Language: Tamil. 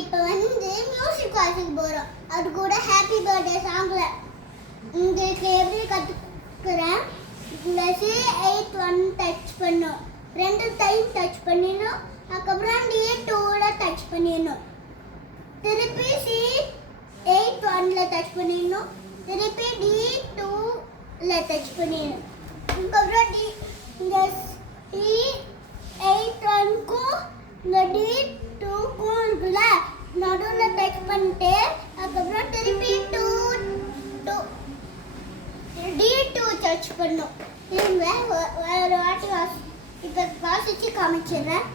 இப்போ வந்து மியூசிக் கிளாஸுக்கு போகிறோம். அது கூட ஹாப்பி பர்த்டே சாங்கில் உங்களுக்கு எப்படி கற்றுக்குறேன். ப்ளஸ் 8 1 டச் பண்ணும், 2 டைம் டச் பண்ணிடணும். அதுக்கப்புறம் D2ல டச் பண்ணிடணும். திருப்பி C8 1ல டச் பண்ணிடணும். திருப்பி D2ல டச் பண்ணிடணும். அதுக்கப்புறம் இந்த C8 1க்கும் இந்த D2க்கும் இருக்குல்ல, நடுவில் டச் பண்ணிட்டு அதுக்கப்புறம் திருப்பி D2 டச் பண்ணும். வேறு வாட்டி இப்போ வாசிச்சு காமிச்சிடுறேன்.